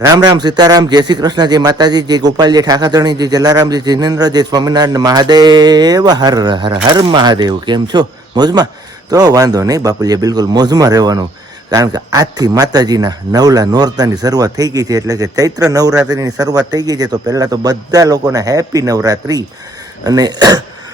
રામ રામ સીતારામ, જય શ્રી કૃષ્ણ, જય માતાજી, જય ગોપાલજી ઠાકાધણી જય જલારામજી જિનેન્દ્ર, જય સ્વામિનારાયણ મહાદેવ, હર હર હર મહાદેવ. કેમ છો? મોજમાં? તો વાંધો નહીં બાપુલિયા બિલકુલ મોજમાં રહેવાનું. કારણ કે આજથી માતાજીના નવલા નોરતાની શરૂઆત થઈ ગઈ છે, એટલે કે ચૈત્ર નવરાત્રિની શરૂઆત થઈ ગઈ છે, તો પહેલાં તો બધા લોકોને હેપી નવરાત્રિ. અને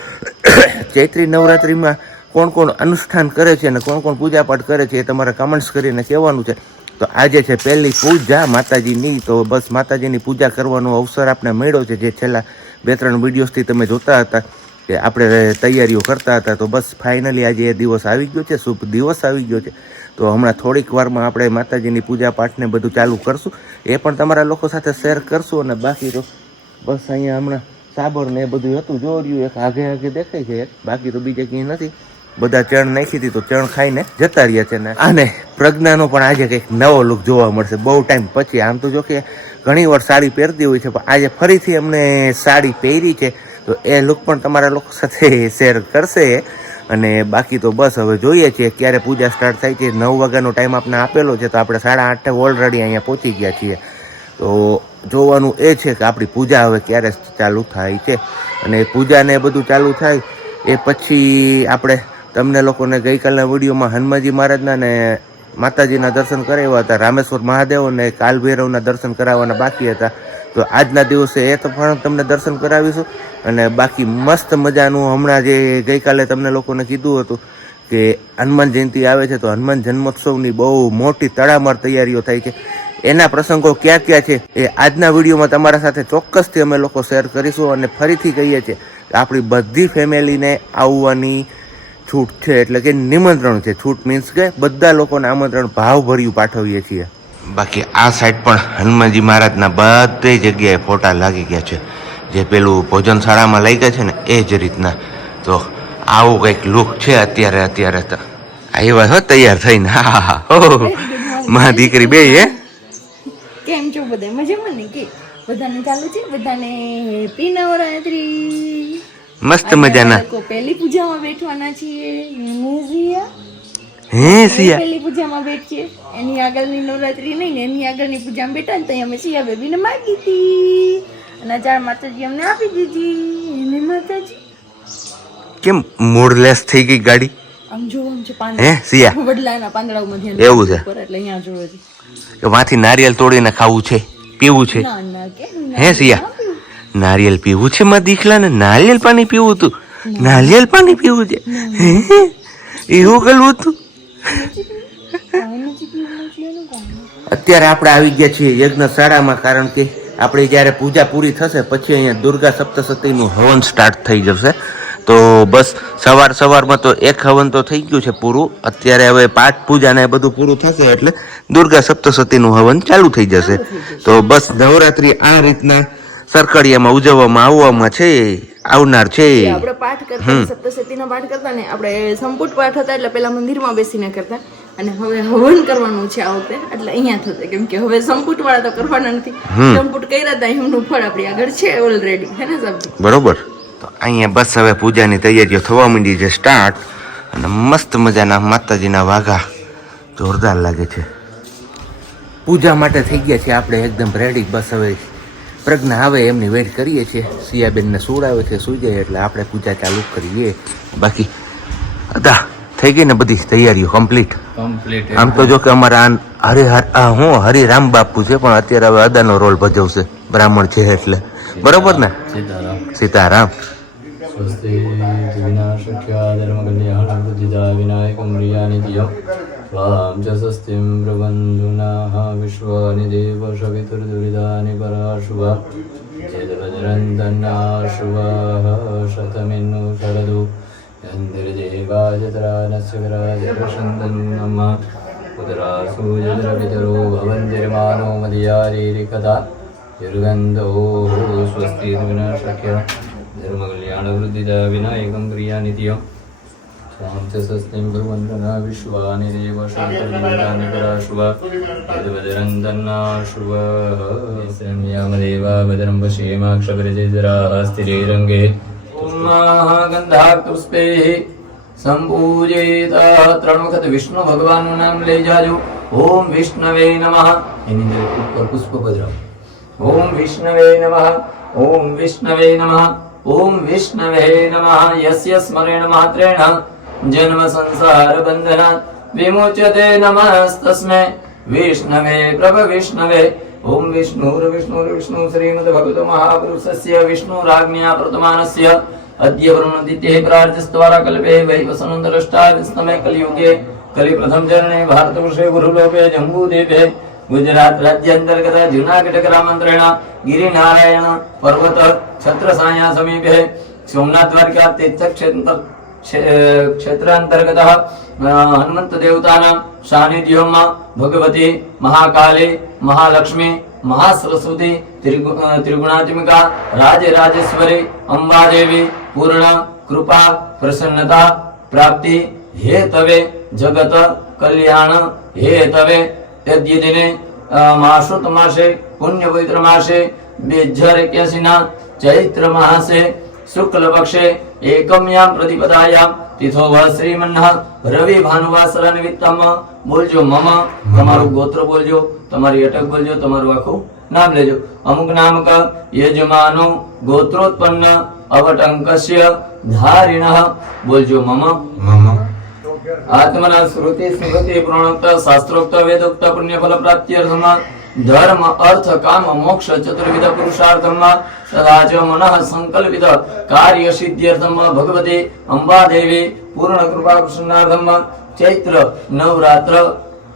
ચૈત્રી નવરાત્રિમાં કોણ કોણ અનુષ્ઠાન કરે છે અને કોણ કોણ પૂજાપાઠ કરે છે એ તમારે કમેન્ટ્સ કરીને કહેવાનું છે. તો આજે છે પહેલી પૂજા માતાજીની, તો બસ માતાજીની પૂજા કરવાનો અવસર આપણે મળ્યો છે જે છેલ્લા બે ત્રણ વિડીયોઝથી તમે જોતા હતા કે આપણે તૈયારીઓ કરતા હતા. તો બસ ફાઇનલી આજે એ દિવસ આવી ગયો છે, શુભ દિવસ આવી ગયો છે. તો હમણાં થોડીક વારમાં આપણે માતાજીની પૂજા પાઠને બધું ચાલુ કરશું. એ પણ તમારા લોકો સાથે શેર કરશું અને બાકી તો બસ અહીંયા હમણાં સાબર ને એ બધું હતું, જોર્યું, એક આગે આગે દેખાય છે બાકી તો બીજે કંઈ નથી. બધા ચણ નાખી હતી તો ચણ ખાઈને જતા રહ્યા છે ને અને પ્રજ્ઞાનો પણ આજે કંઈક નવો લુક જોવા મળશે. બહુ ટાઈમ પછી. આમ તો જો કે ઘણી વાર સાડી પહેરતી હોય છે, પણ આજે ફરીથી અમને સાડી પહેરી છે. તો એ લુક પણ તમારા લોકો સાથે શેર કરશે. અને બાકી તો બસ હવે જોઈએ છીએ ક્યારે પૂજા સ્ટાર્ટ થાય છે. નવ વાગ્યાનો ટાઈમ આપણે આપેલો છે, તો આપણે સાડા આઠે ઓલરેડી અહીંયા પહોંચી ગયા છીએ. તો જોવાનું એ છે કે આપણી પૂજા હવે ક્યારે ચાલુ થાય છે. અને પૂજાને બધું ચાલુ થાય, એ પછી આપણે તમને લોકોને ગઈકાલના વિડીયોમાં હનુમાનજી મહારાજના ને માતાજીના દર્શન કરાવ્યા હતા. રામેશ્વર મહાદેવ અને કાલભૈરવના દર્શન કરાવવાના બાકી હતા. તો આજના દિવસે એ તો પણ તમને દર્શન કરાવીશું. અને બાકી મસ્ત મજાનું હમણાં જે ગઈકાલે તમને લોકોને કીધું હતું કે હનુમાન જયંતિ આવે છે, તો હનુમાન જન્મોત્સવની બહુ મોટી તડામાર તૈયારીઓ થાય છે. એના પ્રસંગો ક્યાં ક્યાં છે એ આજના વિડીયોમાં તમારા સાથે ચોક્કસથી અમે લોકો શેર કરીશું અને ફરીથી કહીએ છીએ આપણી બધી ફેમિલીને આવવાની છૂટ છે એટલે કે નિમંત્રણ છે. છૂટ મીન્સ કે બધા લોકોને આમંત્રણ ભાવભર્યું પાઠવીએ છીએ. બાકી આ સાઈડ પણ હનુમાનજી મહારાજના બધી જગ્યાએ ફોટા લાગી ગયા છે. જે પેલું ભોજનશાળામાં લઈ ગયા છે ને એ જ રીતના. તો આવું કંઈક લુક છે અત્યારે અત્યારે તો. આવ્યા હો તૈયાર થઈને. હા હા હા. હો મા દીકરી બે હે? કેમ છો બધા? મજામાં ને? કે બધાને ચાલુ છે? બધાને હેપી નવરાત્રી. મસ્ત મજાના. પહેલી પૂજામાં બેઠવાના છીએ હે સિયા પહેલી પૂજામાં બેઠીએ. એની આગળની નવરાત્રી નહીં ને એની આગળની પૂજામાં બેઠા ને અમે સિયા બેબીને માગી હતી અને ચાર માતાજી અમને આપી દીધી. એને માતાજી? કેમ મોડલેસ થઈ ગઈ ગાડી? આમ જો આમ છે હે પાંદડા સિયા વડલાના પાંદડાઓમાં ધ્યાન એવું છે? એટલે અહીંયા જોવે છે. કે માંથી નારિયેલ તોડીને ખાવું છે પીવું છે. હે સિયા નારિયેલ પીવું છે માં દીખલા ને નારિયેલ પાણી પીવું હતું નારિયેલ પાણી પીવું છે? એવું કરવું હતું અત્યારે આપણે આવી ગયા છીએ યજ્ઞ શાળામાં, કારણ કે આપણે જ્યારે પૂજા પૂરી થશે, પછી અહીંયા દુર્ગા સપ્તશતીનું હવન સ્ટાર્ટ થઈ જશે. તો બસ, સવાર સવારમાં તો એક હવન તો થઈ ગયું છે પૂરું. અત્યારે હવે પાઠ પૂજા ને બધું પૂરું થશે એટલે દુર્ગા સપ્તશતીનું હવન ચાલુ થઈ જશે. તો બસ નવરાત્રિ આ રીતના સરકડિયામાં ઉજવવામાં આવવામાં છે આવનાર છે. આપણે પાઠ કરતા સપ્તશતીનો પાઠ કરતા ને આપણે સંપુટ પાઠ હતા એટલે પેલા મંદિરમાં બેસીને કરતા. અને હવે હવન કરવાનું છે આ વખતે એટલે અહીંયા થશે. કેમ કે હવે સંપૂટ વાળા તો કરવાના નથી. સંપુટ કર્યા હતા એમનું ફળ આપણી આગળ છે ઓલરેડી હે ને સાહેબ? બરોબર. તો અહીંયા બસ હવે પૂજાની તૈયારીઓ થવા માંડી છે સ્ટાર્ટ અને મસ્ત મજાના માતાજીના વાઘા જોરદાર લાગે છે. પૂજા માટે થઈ ગયા છે આપણે એકદમ રેડી બસ હવે પ્રજ્ઞા આવે એમની વેઇટ કરીએ છીએ. સિયાબેનને આવે છે સુઈ જાય એટલે આપણે પૂજા ચાલુ કરીએ. બાકી અદા થઈ ગઈ ને બધી તૈયારીઓ કમ્પ્લીટ કમ્પ્લીટ આમ તો જો કે અમારા આ હરે આ હું હરિરામ બાપુ છે પણ અત્યારે હવે અદાનો રોલ ભજવશે બ્રાહ્મણ છે એટલે. બરોબર ને? સીતારામ. સ્વસ્તિ વિનાશક્યા ધર્મકલ્યાણવૃદ્ધિદા વિનાયકં પ્રિયાનિધિયમ त्वां च स्वस्तिं प्रबन्धुनाः विश्वानि देवशवितुर्दुरिदानि पराशुभ चेदुपदिरन्तन्नाशुभाः शतमिन्नु शरदु यन्दिर्देवाजतरानस्यराजप्रशन्दन्नम उदरासूजतरपितरो भवन्तिर्मानो मदियारीरिकथा यरुगन्धो स्वस्ति न शक्य धर्मकल्याणवृद्धिदा विनायकं प्रिया कान्त्यसस्तिम्भुवन्दना विश्वानिदेव शङ्करनिराशुव यद्वजरन्दन्नाशुव यामदेवा वदरं वशेमाक्षपरिचितराः स्थिरैरङ्गे तुष्णाः गन्धाक्तुस्पेः सम्पूजयिताः त्रणमुखत विष्णु भगवान् नाम ले जाजो ॐ विष्णवे नमः पुष्पभद्रम् ॐ विष्णवे नमः ॐ विष्णवे नमः ॐ विष्णवे नमः यस्य स्मरेण मात्रेण જન્મ સંસાર બંધનાત વિમુચ્યતે નમસ્તસ્મે વિષ્ણવે પ્રભ વિષ્ણવે ઓમ વિષ્ણુર વિષ્ણુર વિષ્ણુ શ્રીમદ ભગવતો મહાપુરુષસ્ય વિષ્ણુરાજ્ઞા પ્રતમાનસ્ય અદ્ય વરુણદિત્યે પ્રાર્થસ્તવારા કલ્પે વૈવસનોદરષ્ટા વિસ્તમે કલયુગે કલિ પ્રથમ ચરણે ભારતવર્ષે ગુરુલોપે જંબુદેપે ગુજરાત રાજ્ય અંતર્ગત જુનાગઢ ગ્રામાંતરેણ ગિરિનારાયણ પર્વત છત્ર સમીપે સોમનાથ દ્વારકા તીર્થ ક્ષેત્ર અંતર્ગત હનુમંત દેવતાના સાનિધ્યમાં ભગવતી મહાકાલી, મહાલક્ષ્મી, મહાસરસ્વતી ત્રિગુણાત્મિકા, રાજરાજેશ્વરી, અંબાદેવી, પૂર્ણ, કૃપા, પ્રસન્નતા, પ્રાપ્તિ, હે તવે, જગત, કલ્યાણ, હે તવે તદ્યદિને માસુત માસે પુણ્ય પવિત્ર માસે બે હજાર એક્યાસી ના ચૈત્ર માસે પક્ષે એકમ્યામ પ્રતિપદાયામ તિથો વા શ્રીમન્હ રવિ ભાનુવાસરા નિમિત્તમ બોલજો મમ તમારું ગોત્ર બોલજો તમારી અટક બોલજો તમારું આખું નામ લેજો અમુક નામક યજમાનો ગોત્રોત્પન્ન અવટંકસ્ય ધારિણઃ બોલજો મમ મમ આત્મના સ્મૃતિ સ્મૃતિ પ્રણોક્ત શાસ્ત્રોક્ત વેદોક્ત પુણ્ય ફલ પ્રાપ્ત્યર્થમ ધર્મ, અર્થ, કામ, મોક્ષ, ચતુર્વિધ પુરુષાર્થમાં તથા ચ સંકલ્પિત કાર્ય સિદ્ધ્યર્થમ, ભગવતે અંબાદેવી પૂર્ણ કૃપા કૃષ્ણાર્થમાં ચૈત્ર નવરાત્ર,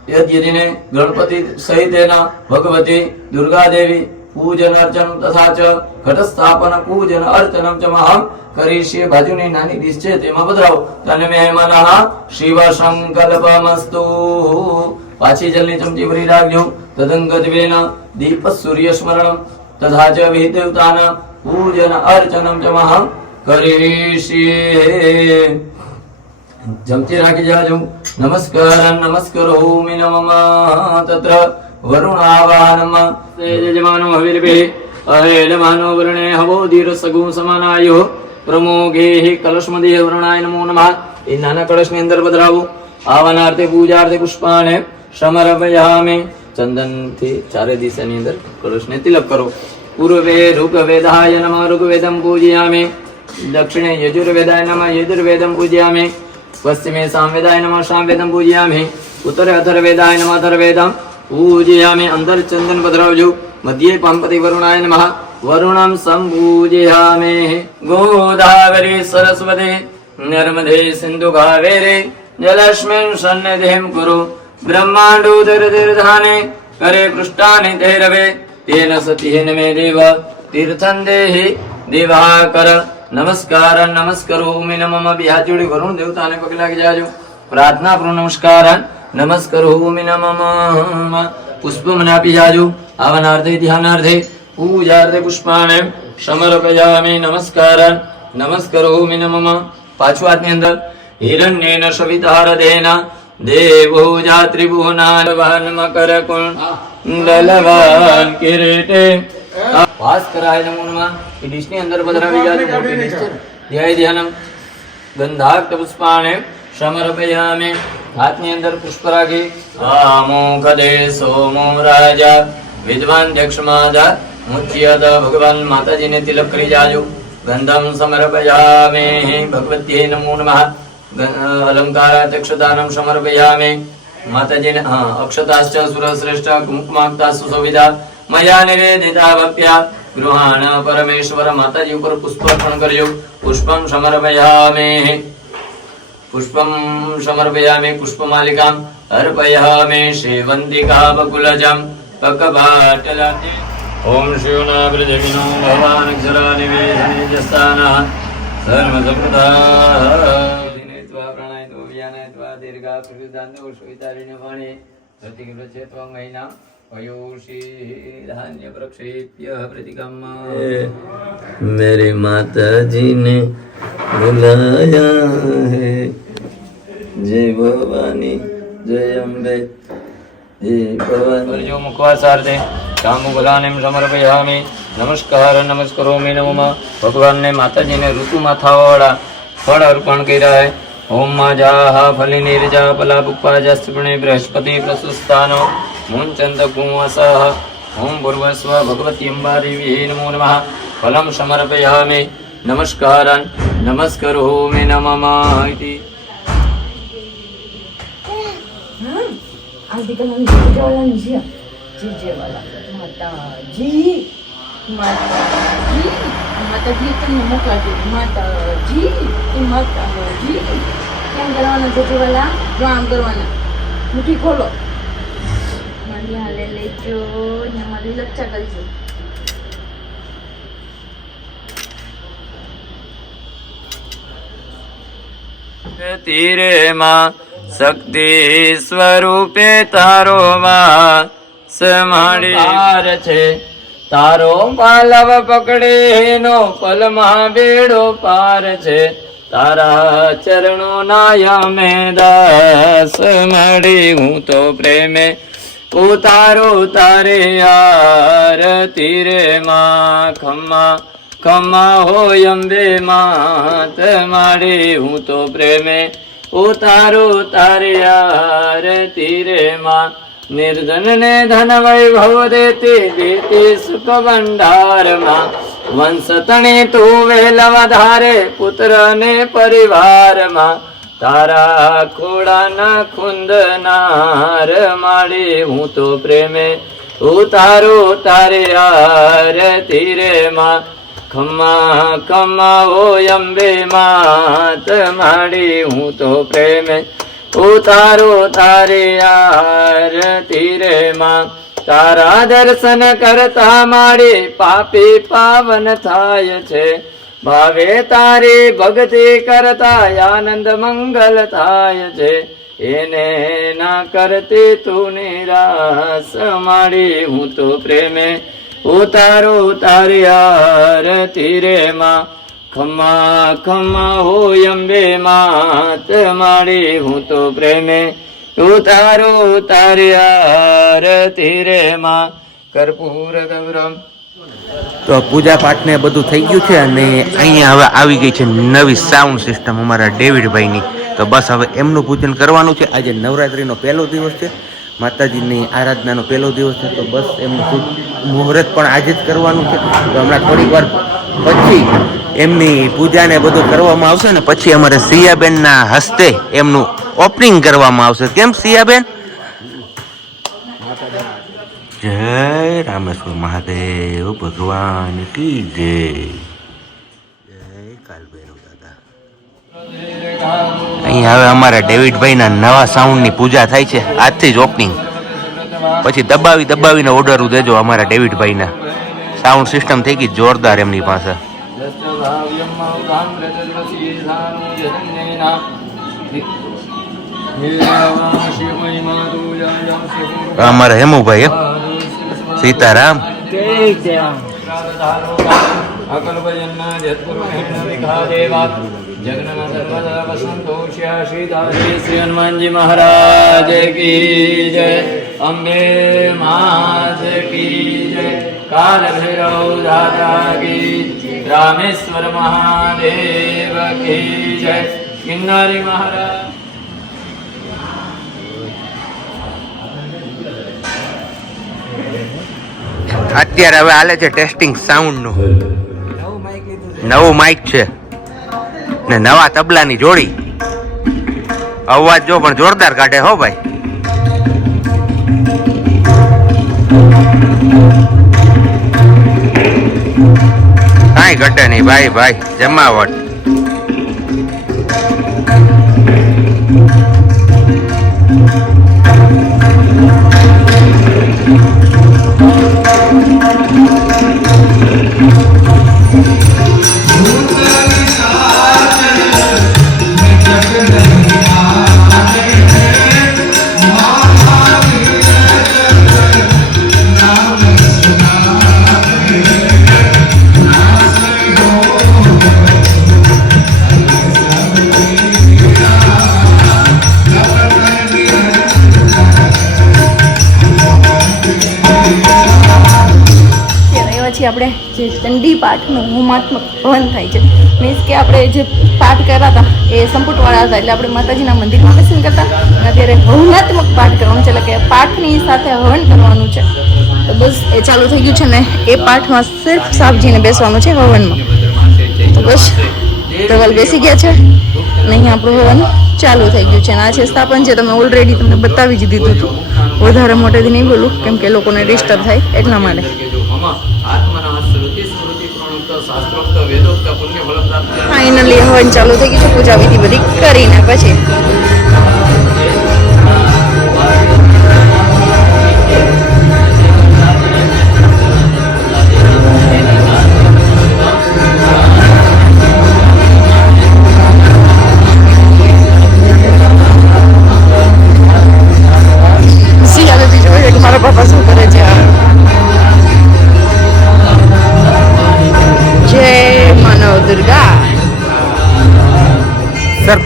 યદ્યદિને ગણપતિ સહિતેના ભગવતી દુર્ગા દેવી પૂજન અર્ચન તથા ચ ઘટસ્થાપન, પૂજન અર્ચનમ ચ મહમ કરીશીએ બાજુની નાની ડીશ છે, તેમાં પધરાવો. તને મે મનઃ શિવ સંકલ્પમસ્તુ પાછી જલની ચમચી ભરી રાખજો. તદંગતવેન દીપ સૂર્ય સ્મરણમ તથા ચ વિદેવતાના પૂજન અર્ચનમ ચ મહમ કરીશીએ જમતી રાખી જાજો નમસ્કાર નમસ્કરોમિ નમઃ તત્ર વરુણાવાહનમ યજમાનો હવિર્ભે અહેલમાનો વર્ણે હવો ધીર સગુ સમાનાયો પ્રમોઘે કલશમદે વરુણાય નમો નમઃ એ નાના કળશની અંદર પધરાવો આવનાર્થે પૂજાર્થે પુષ્પાને સમર્પયામે ચંદનથી ચારે દિશાની અંદર કળશને તિલક કરો પૂર્વે ઋગવેદાય નમઃ ઋગવેદમ પૂજયામે દક્ષિણે યજુર્વેદાય નમઃ યજુર્વેદમ પૂજયામે પશ્ચિમે સામવેદાય નમઃ સામવેદમ પૂજયામે ઉત્તરે અથર્વેદાય નમઃ અથર્વેદમ પૂજયામે અંદર ચંદન પધરાવજો મધ્યે પાંપતિ વરુણાય નમઃ વરુણમ સંપૂજયામે ગોદાવરી સરસ્વતી નર્મદે સિંધુ કાવેરે જલસ્મિન સન્નિધિમ કુરુ બ્રહ્માંડોદરતીર્થાને કરે પૃષ્ઠાને તે રવે. તેન સતિહેન મે દેવ તીર્થં દેહિ દેવાકર. નમસ્કાર નમસ્કરોમિ નમઃ. બિહાર જોડી વરુણ દેવતાને પગે લાગી જાજો. પ્રાર્થના પૂર્ણ નમસ્કાર. નમસ્કરોમિ નમઃ. પુષ્પમ આપી જાજો. આવનાર્થે, ધ્યાનાર્થે, પૂજાર્થે પુષ્પાણે સમર્પયામિ નમસ્કાર. નમસ્કરોમિ નમઃ. પાછું હાથની અંદર. હિરણ્યેન સવિતારધેન. દેવો જાત્રિભુવનાન વહન મકર દલવાન કિરીટે. ભાસ્કરાય કરાય નમઃ એ ડીશની અંદર પધરાવી જાજો મોટી ડીશ છે. ધ્યાય ધ્યાનમ. ગંધાક્ત પુષ્પાણે સમર્પયામે. હાથની અંદર પુષ્પ રાખી. આમોખદે સોમો રાજા. વિદ્વાન દક્ષમાદા મુચ્યત ભગવાન માતાજીને તિલક કરી જાજો. ગંધમ સમર્પયામે. ભગવત્યે નમો નમઃ. અલંકારાત અક્ષતાનમ સમર્પયામે માતાજીને હા અક્ષતાશ્ચ સુરશ્રેષ્ઠ કુમકુમાક્તા સુસવિધા મયા નિવેદિતા વપ્યા ગૃહાણ પરમેશ્વર માતાજી ઉપર પુષ્પ અર્પણ કરજો પુષ્પમ સમર્પયામે પુષ્પમ સમર્પયામે પુષ્પમાલિકામ અર્પયામે સેવંતિકા બકુલજમ પકભાટલાતે ઓમ શિવના બ્રજમિનો ભવાન અક્ષરા નિવેદને સર્વ સપ્રદા દીર્ઘા કૃષિધાન્ય સુવિધારીને વાણી પ્રતિગૃહે ત્વમૈના વયોષી ધાન્ય પ્રક્ષેપ્ય પ્રતિકમ મેરે માતાજીને બુલાયા જય ભવાની જય અંબે જય મુખવાસાર્થે કામુગલાને સમર્પયામિ નમસ્કાર નમસ્કરોમી નમઃ ભગવાનને માતાજીને માથા વાળા ફળ અર્પણ કર્યા હે છે ઓમ માજાહ ફલિનિર્જા પલાપુપાજસ્પણે બૃહસ્પતિ પ્રસુસ્તાનો મુંચંદ કુંવસઃ ઓમ પૂર્વસ્વ ભગવતી અંબાદેવી નમો નમઃ ફલમ સમર્પયામિ નમસ્કારાન નમસ્કરોમિ નમઃ ઇતિ આવતીકાલે જીજેવાલાની છે જીજેવાલા માતાજી માતાજી માતાજી તમને મોકલાતી માતાજી એ માતાજી કેમ કરવાના જીજેવાલા જો આમ કરવાના. મુઠ્ઠી ખોલો. મારી હાલે લેજો ને મારી લચ્છા કરજો. તીરે માં શક્તિ સ્વરૂપે તારો માં સમાડી છે. તારો માલવ પકડે એનો પલમાં બેડો પાર છે. તારા ચરણો નાયા મેં દાસ મળી, હું તો પ્રેમે ઉતારો તારે યાર તીરે માં. ખમ્મા ખમ્મા હોય અંબે માત માડી હું તો પ્રેમે ઉતારો તારે યાર તીરે માં. નિર્ધન ને ધન વૈભવ દેતી દેતી સુખ ભંડારમાં વંશ તણી તું વેલ વધારે પુત્ર ને પરિવારમાં તારા ખોડાના ખુંદ નાર માડી હું તો પ્રેમે ઉતારો તારે યાર તીરે માં ખમા ખમા ઓ અંબે માત માડી હું તો પ્રેમે ઉતારો તારે આરતી રે માં. તારા દર્શન કરતા મારે પાપી પાવન થાય છે. ભાવે તારે ભક્તિ કરતા આનંદ મંગલ થાય છે. એને ના કરતી તું નિરાશ માડી હું તો પ્રેમે. ઉતારો તારી આરતી રે માં. ખમ્મા ખમા હોય અંબે માત મારી, હું તો પ્રેમે ઉતારો તારી આરતી રે માં. કર્પૂર ગૌરમ તો પૂજા પાઠ ને બધું થઈ ગયું છે અને અહીંયા હવે આવી ગઈ છે નવી સાઉન્ડ સિસ્ટમ અમારા ડેવિડભાઈની તો બસ હવે એમનું પૂજન કરવાનું છે. આજે નવરાત્રિનો પહેલો દિવસ છે. માતાજીની આરાધનાનો પહેલો દિવસ છે. તો બસ એમનું મુહૂર્ત પણ આજે જ કરવાનું છે. તો હમણાં થોડીક વાર પછી એમની પૂજા ને બધું કરવામાં આવશે ને પછી અમારે સિયાબેનના હસ્તે એમનું ઓપનિંગ કરવામાં આવશે. કેમ સિયાબેન? જય રામેશ્વર મહાદેવ, ભગવાન કી જય. જય કાલભૈરવ અહીં હવે અમારા ડેવિડભાઈના નવા સાઉન્ડની પૂજા થાય છે, આજથી જ ઓપનિંગ પછી દબાવી દબાવીને ઓર્ડર દેજો અમારા ડેવિડભાઈના. સાઉન્ડ સિસ્ટમ થઈ ગઈ જોરદાર એમની પાસે. અમારા હેમુભાઈ. સીતારામ શ્રી હનુમાનજી મહારાજ કી જય, અંબે માત કી જય કાલ ભૈરવ દાદા કી રામેશ્વર મહાદેવ કી જય કિન્નારી મહારાજ અત્યારે હવે હાલે છે ટેસ્ટિંગ સાઉન્ડનું. નવું માઇક છે. ને નવા તબલાની જોડી. અવાજ જો પણ જોરદાર કાઢે હો ભાઈ. કાંઈ ઘટે નહીં ભાઈ ભાઈ જમાવટ જે પાઠ કર્યા હતા, એ સંપુટવાળા હતા, એટલે આપણે માતાજીના મંદિરમાં દર્શન કરતા. અને અત્યારે હવનાત્મક પાઠ કરવાનું છે, એટલે કે પાઠની સાથે હવન કરવાનું છે. તો બસ, એ ચાલુ થઈ ગયું છે ને, એ પાઠમાં સિર્ફ સાપજીને બેસવાનું છે હવનમાં. તો બસ, ધવલ બેસી ગયા છે. અને અહીંયા આપણું હવન ચાલુ થઈ ગયું છે. અને આ છે સ્થાપન છે તમે ઓલરેડી તમને બતાવી જ દીધું હતું. વધારે મોટેથી નહીં બોલું, કેમ કે લોકોને ડિસ્ટર્બ થાય એટલા માટે. ફાઇનલી હવન ચાલુ થઈ ગયું છે. પૂજા વિધિ બધી કરીને પછી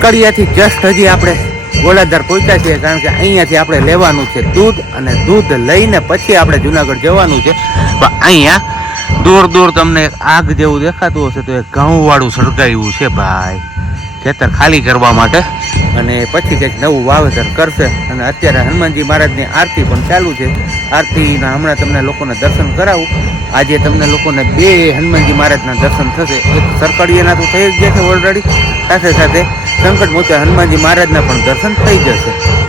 સરકડિયાથી જસ્ટ હજી આપણે ગોળાધાર પહોંચ્યા છીએ, કારણ કે અહીંયાથી આપણે લેવાનું છે દૂધ અને દૂધ લઈને પછી આપણે જુનાગઢ જવાનું છે. પણ અહીંયા દૂર દૂર તમને આગ જેવું દેખાતું હશે, તો એ ઘઉંવાળું સળગાવ્યું છે ભાઈ. ખેતર ખાલી કરવા માટે. અને પછી કંઈક નવું વાવેતર કરશે. અને અત્યારે હનુમાનજી મહારાજની આરતી પણ ચાલુ છે. આરતીના હમણાં તમને લોકોને દર્શન કરાવું. આજે તમને લોકોને બે હનુમાનજી મહારાજના દર્શન થશે. એક સરકડીયાના તો થઈ જ ગયા છે ઓલરેડી સાથે સાથે સંકટ મોચા હનુમાનજી મહારાજના પણ દર્શન થઈ જશે.